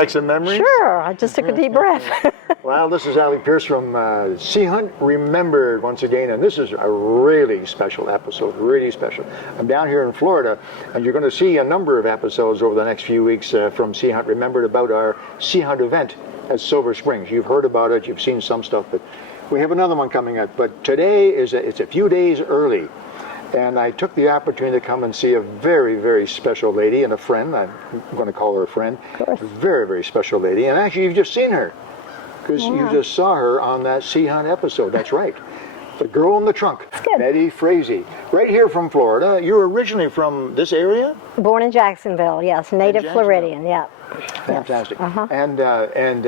back some memories? Sure, I just took a deep breath. Well, this is Alec Peirce from Sea Hunt Remembered once again, and this is a really special episode, really special. I'm down here in Florida, and you're going to see a number of episodes over the next few weeks from Sea Hunt Remembered about our Sea Hunt event at Silver Springs. You've heard about it, you've seen some stuff, but we have another one coming up. But today it's a few days early. And I took the opportunity to come and see a very, very special lady and a friend. I'm going to call her a friend. A very, very special lady. And actually, you've just seen her. Because you just saw her on that Sea Hunt episode. That's right. The girl in the trunk. Betty Frazee. Right here from Florida. You're originally from this area? Born in Jacksonville, yes. Native Floridian, yeah. Fantastic. Yes. And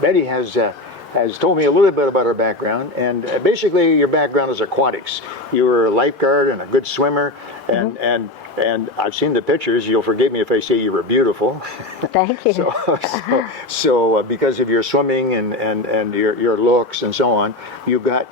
Betty has told me a little bit about her background, and basically your background is aquatics. You were a lifeguard and a good swimmer, and I've seen the pictures. You'll forgive me if I say you were beautiful. Thank you. So because of your swimming and your looks and so on, you got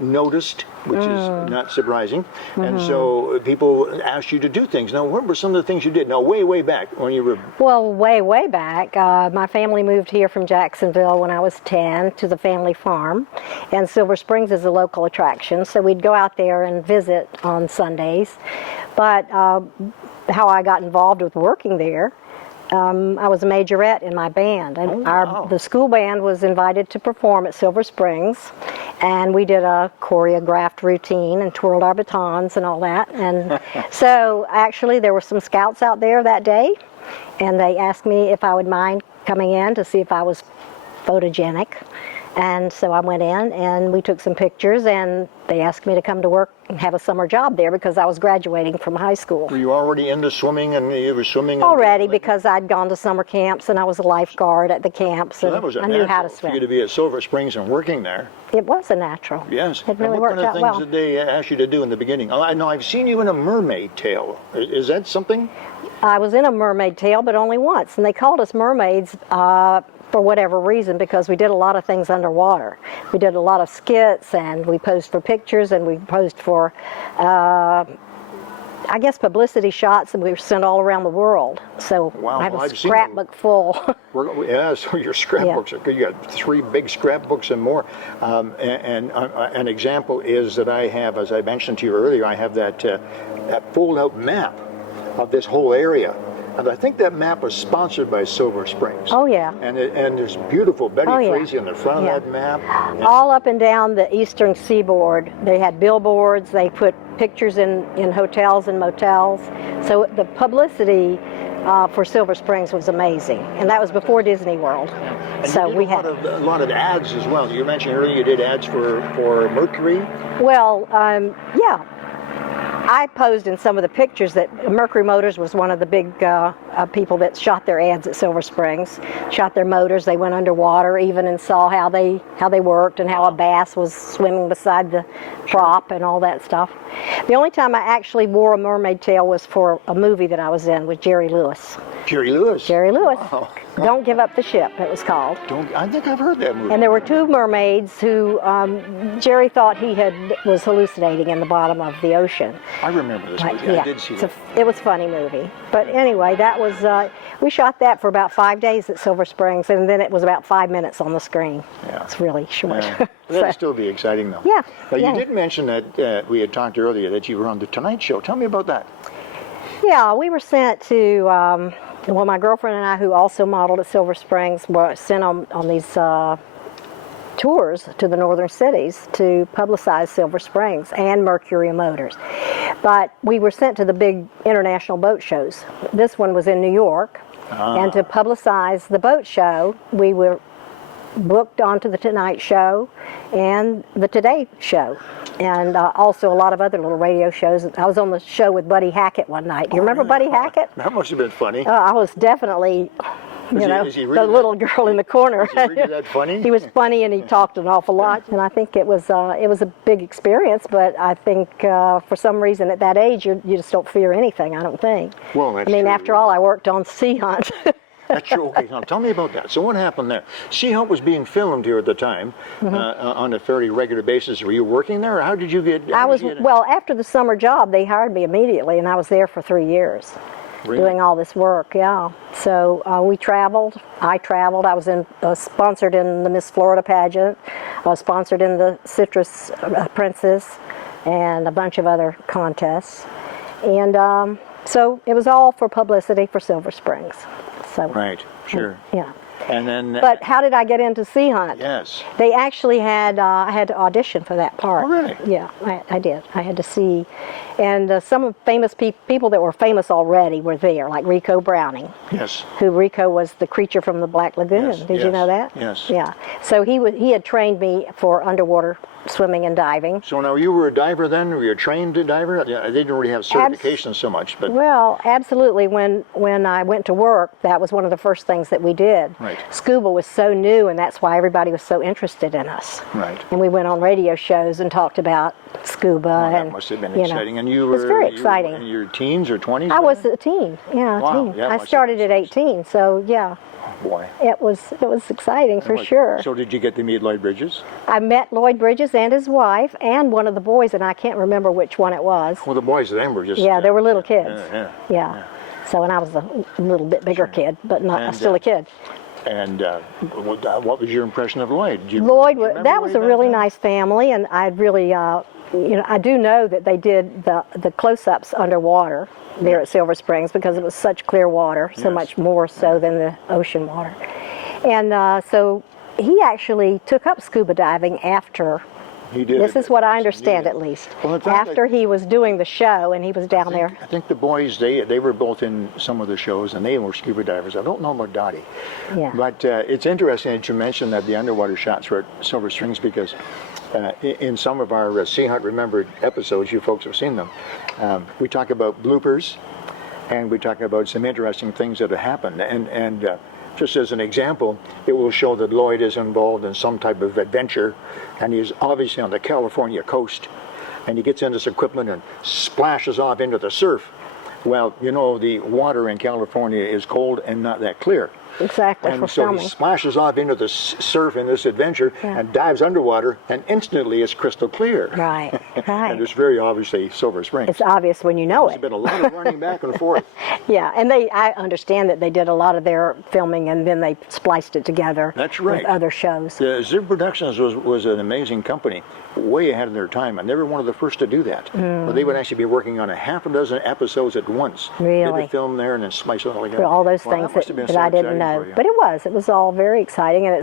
noticed, which is not surprising, and so people asked you to do things. Now, what were some of the things you did? Now, way back when you were... Well, way back, my family moved here from Jacksonville when I was 10 to the family farm, and Silver Springs is a local attraction, so we'd go out there and visit on Sundays. But how I got involved with working there, I was a majorette in my band, and the school band was invited to perform at Silver Springs, and we did a choreographed routine and twirled our batons and all that. And so actually there were some scouts out there that day, and they asked me if I would mind coming in to see if I was photogenic. And so I went in and we took some pictures, and they asked me to come to work and have a summer job there because I was graduating from high school. Were you already into swimming, and you were swimming? Already, because I'd gone to summer camps and I was a lifeguard at the camps, so and that was I knew how to swim. For you to be at Silver Springs and working there. It was a natural. Yes. It really worked out well. What kind of things did they ask you to do in the beginning? I know I've seen you in a mermaid tail. Is that something? I was in a mermaid tail, but only once, and they called us mermaids for whatever reason, because we did a lot of things underwater. We did a lot of skits, and we posed for pictures, and we posed for, I guess, publicity shots, and we were sent all around the world. So I have a scrapbook full. Yeah, so your scrapbooks are good. You got 3 big scrapbooks and more. And an example is that I have, as I mentioned to you earlier, I have that fold-out map of this whole area. And I think that map was sponsored by Silver Springs. Oh, yeah. And there's beautiful Betty Frazee on the front of that map. All up and down the eastern seaboard. They had billboards. They put pictures in hotels and motels. So the publicity for Silver Springs was amazing. And that was before Disney World. And so you did a lot of ads as well. You mentioned earlier you did ads for Mercury. Well, yeah. I posed in some of the pictures that Mercury Motors was one of the big people that shot their ads at Silver Springs, shot their motors. They went underwater even and saw how they worked and how a bass was swimming beside the prop and all that stuff. The only time I actually wore a mermaid tail was for a movie that I was in with Jerry Lewis. Jerry Lewis? Jerry Lewis. Wow. Don't Give Up the Ship, it was called. I think I've heard that movie. And there were 2 mermaids who Jerry thought was hallucinating in the bottom of the ocean. I remember this movie. I did see it. It was a funny movie. But anyway, that was, we shot that for about 5 days at Silver Springs, and then it was about 5 minutes on the screen. Yeah. It's really short. Yeah. That'd still be exciting, though. Yeah. But you did mention that we had talked earlier that you were on The Tonight Show. Tell me about that. Yeah, we were sent to, well, my girlfriend and I, who also modeled at Silver Springs, were sent on these tours to the northern cities to publicize Silver Springs and Mercury Motors. But we were sent to the big international boat shows. This one was in New York, and to publicize the boat show, we were booked onto the Tonight Show and the Today Show, and also a lot of other little radio shows. I was on the show with Buddy Hackett one night. Do you remember Buddy Hackett? That must have been funny. I was definitely, is he really the little girl in the corner. Is he really that funny? He was funny, and he talked an awful lot, and I think it was a big experience, but I think for some reason at that age, you just don't fear anything, I don't think. Well, that's true. After all, I worked on Sea Hunt. That's true. Okay, now tell me about that. So what happened there? Sea Hunt was being filmed here at the time on a fairly regular basis. Were you working there, or how did you get? Well, after the summer job, they hired me immediately, and I was there for 3 years. doing all this work, yeah. So we traveled. I traveled. I was sponsored in the Miss Florida pageant. I was sponsored in the Citrus Princess and a bunch of other contests. And so it was all for publicity for Silver Springs. So, Right, sure. Yeah. And then... But how did I get into Sea Hunt? Yes. They actually had, I had to audition for that part. Oh, really? Yeah, I did. I had to see. And some of famous people that were famous already were there, like Rico Browning. Yes. Who Rico was the creature from the Black Lagoon. Yes, Did you know that? Yes. Yeah. So he had trained me for underwater swimming and diving. So now you were a diver then? Were you a trained diver? Yeah, they didn't really have certifications so much, but... Well, absolutely. When I went to work, that was one of the first things that we did. Right. Scuba was so new, and that's why everybody was so interested in us. Right. And we went on radio shows and talked about scuba. Well, that and must have been you know, exciting. And you were... It was very you were exciting. in your teens or 20s? I was a teen. Yeah, a Wow, teen. yeah, I must started have at been 18, so yeah. Boy. It was exciting for sure. So did you get to meet Lloyd Bridges? I met Lloyd Bridges and his wife and one of the boys, and I can't remember which one it was. Well, the boys then were just... Yeah, they were little kids. Yeah. So, and I was a little bit bigger kid, but not And, still a kid. And what was your impression of Lloyd? Lloyd, do you remember that was a Lloyd really then? nice family, and I really, I do know that they did the close-ups underwater there at Silver Springs because it was such clear water, so Yes. much more so than the ocean water. And so he actually took up scuba diving after. He did. This is what I Yes, understand, he at did. least. Well, it sounds After like- he was doing the show and he was down there. I think the boys, they were both in some of the shows, and they were scuba divers. I don't know about Dottie. Yeah. But it's interesting that you mentioned that the underwater shots were at Silver Springs because in some of our Sea Hunt Remembered episodes, you folks have seen them, we talk about bloopers, and we talk about some interesting things that have happened. And just as an example, it will show that Lloyd is involved in some type of adventure, and he's obviously on the California coast, and he gets in this equipment and splashes off into the surf. Well, you know, the water in California is cold and not that clear. Exactly, for And so filming. he splashes off into the surf in this adventure and dives underwater, and instantly it's crystal clear. Right, right. And it's very obviously Silver Springs. It's obvious when you know There's it. been a lot of running back and forth. Yeah, and I understand that they did a lot of their filming and then they spliced it together. That's right. With other shows. Zip Productions was an amazing company, way ahead of their time, and they were one of the first to do that. Well, they would actually be working on a half a dozen episodes at once. Really? Did the film there and then splice it all together. For all those Well, things must have been that so I didn't exciting know. for you. But it was all very exciting, and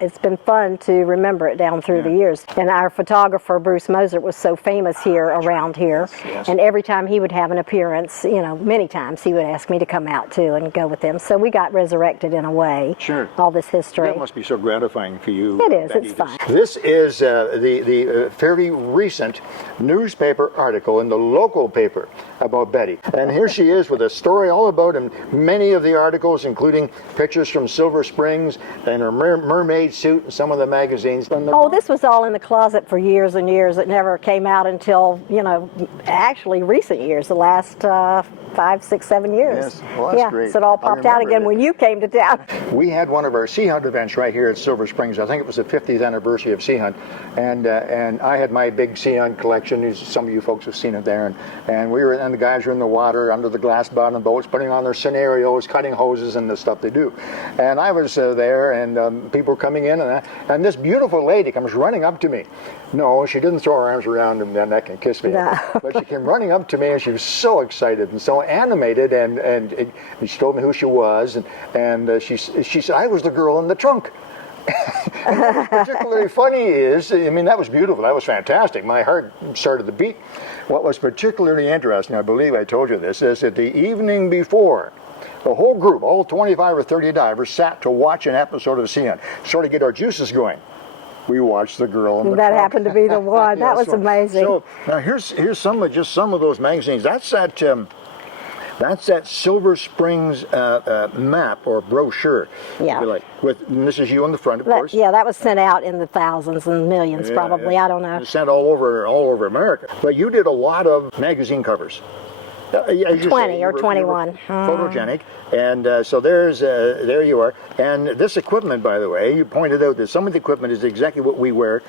it's been fun to remember it down through the years. And our photographer, Bruce Moser, was so famous here, around here. Yes. And every time he would have an appearance, you know, many times he would ask me to come out too and go with him. So we got resurrected in a way. Sure. All this history. That must be so gratifying for you. It is, Betty. it's fun. This is the fairly recent newspaper article in the local paper about Betty. And here she is with a story all about him. Many of the articles, including pictures from Silver Springs and her mermaid suit in some of the magazines. Oh, this was all in the closet for years and years. It never came out until, you know, actually recent years, the last 5, 6, 7 years. Yes, well, that's great. So it all I popped out remember again that. when you came to town. We had one of our Sea Hunt events right here at Silver Springs. I think it was the 50th anniversary of Sea Hunt, and I had my big Sea Hunt collection. Some of you folks have seen it there, and the guys were in the water under the glass bottom boats, putting on their scenarios, cutting hoses, and the stuff they do. And I was there, and people were coming in, and this beautiful lady comes running up to me. No, she didn't throw her arms around my neck and kiss me, No. but she came running up to me, and she was so excited and so animated, and she told me who she was, and she said, I was the girl in the trunk. What's particularly funny is, I mean, that was beautiful, that was fantastic. My heart started to beat. What was particularly interesting, I believe I told you this, is that the evening before, the whole group, all 25 or 30 divers, sat to watch an episode of Sea Hunt, sort of get our juices going. We watched the girl in the That trunk. happened to be the one. That was amazing. So now here's some of those magazines. That's that Silver Springs map or brochure. Yeah. If you like, and this is you on the front, of course. Yeah, that was sent out in the thousands and millions, probably. Yeah. I don't know. It's sent all over America. But you did a lot of magazine covers. As you 20 say, or you were 21. Photogenic, and so there you are. And this equipment, by the way, you pointed out that some of the equipment is exactly what we wear.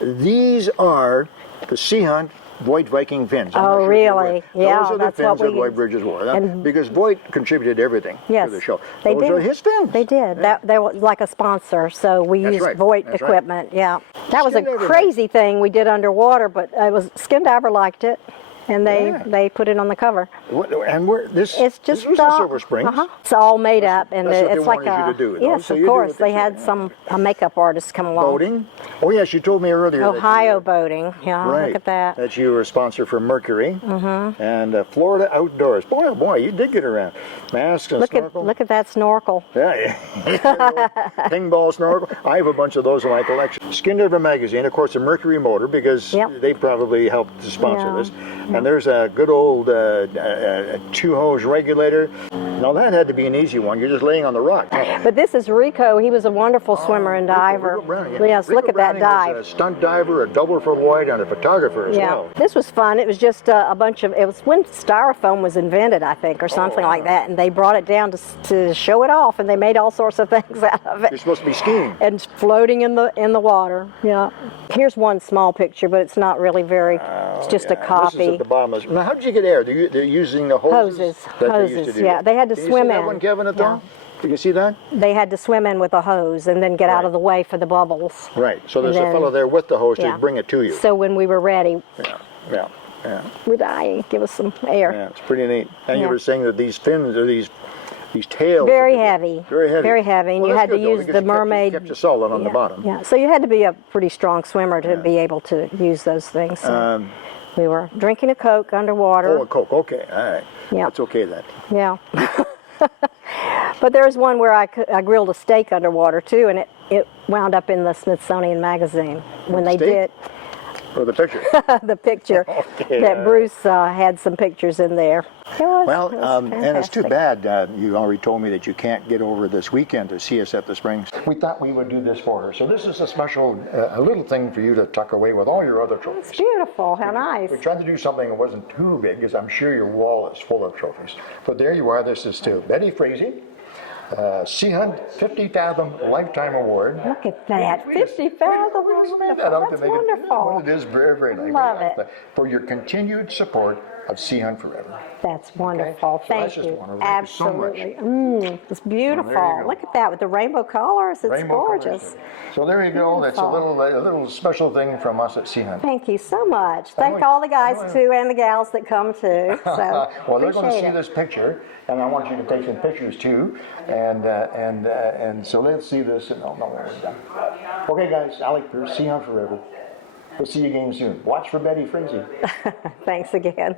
These are the Sea Hunt Voigt Viking fins. I'm Oh, not sure if you're aware. really? Yeah, Those are the that's what fins that we Voigt use. Bridges wore. And- because Voigt contributed everything Yes, to the show. they Those did. are his fins. They did. Yeah. They were like a sponsor, so we That's used right. Voigt That's right. equipment. Yeah, that was a Skin diver, crazy thing we did underwater, but it was Skin Diver liked it, and Yeah. they put it on the cover. And this It's just this was in Silver Springs. It's all made up, and that's what they it's like wanted you a to do, though. yes, So of you do course. what they They had a makeup artist come along. Boating. Oh yes, you told me earlier. Ohio that boating. Yeah, Right. look at that. That you were a sponsor for Mercury and Florida Outdoors. Boy, oh boy, you did get around. Masks and snorkel. Look at that snorkel. Yeah, ping ball snorkel. I have a bunch of those in my collection. Skin Diver magazine, of course, a Mercury motor because Yep. they probably helped to sponsor Yeah. this. And there's a good old two-hose regulator. Now that had to be an easy one. You're just laying on the rock. But this is Rico. He was a wonderful swimmer and diver. Rico Browning, yeah. Yes, Rico look at that Browning was dive. a stunt diver, a double for Voigt, and a photographer as Yeah, well. this was fun. It was just a bunch of, it was when styrofoam was invented, I think, or something like that, and they brought it down to show it off, and they made all sorts of things out of You're it. supposed to be skiing. And floating in the water. Yeah. Here's one small picture, but it's not really very. It's just a This is copy. at the bottom of this. Now, how did you get air? They're using the hoses. Hoses. That they used to Hoses, do. yeah. They had to Can swim you see that in. one, Kevin, at the Yeah. top? You can see that? They had to swim in with a hose and then get out Right. of the way for the bubbles. Right. So there's And a then- fellow there with the hose Yeah. to bring it to you. So when we were ready, Yeah. would I give us some air? Yeah. It's pretty neat. And you Yeah. were saying that these fins or these tails. Very are good. heavy. Very heavy. Very heavy, and Well, you that's had to good, though, use because the it kept you- mermaid. kept you solid on the Yeah, bottom. Yeah, so you had to be a pretty strong swimmer to be able to use those things. So we were drinking a Coke underwater. Oh, a Coke. Okay. All right. Yeah. That's okay then. Yeah. But there was one where I grilled a steak underwater too, and it wound up in the Smithsonian Magazine when they Steak? did For the picture. the picture. Okay, That all Bruce had some pictures in there. Well, it was and it's too fantastic. bad you already told me that you can't get over this weekend to see us at the Springs. We thought we would do this for her. So this is a special, a little thing for you to tuck away with all your other trophies. It's beautiful. How nice. We tried to do something that wasn't too big, because I'm sure your wall is full of trophies. But there you are. This is to Betty Frazee, Sea Hunt 50 Fathom Lifetime Award. Look at that. 50 fathom. We just made that up That's to make it. wonderful. It is very, very nice. Love it. For your continued support of Sea Hunt Forever. That's wonderful. So that's Thank just you. wonderful. Thank you so much. Absolutely. It's beautiful. go. Look at that with the rainbow colors. It's Rainbow colors. gorgeous. So there you go. That's a little special thing from us at Sea Hunt. Thank you so much. I Thank know- all the guys I know- too and the gals that come too. So Well, they're going to see appreciate it. this picture, and I want you to take some pictures too. And so let's see this. And no, we're done. Okay, guys. Alec Peirce, Sea Hunt Forever. We'll see you again soon. Watch for Betty Frazee. Thanks again.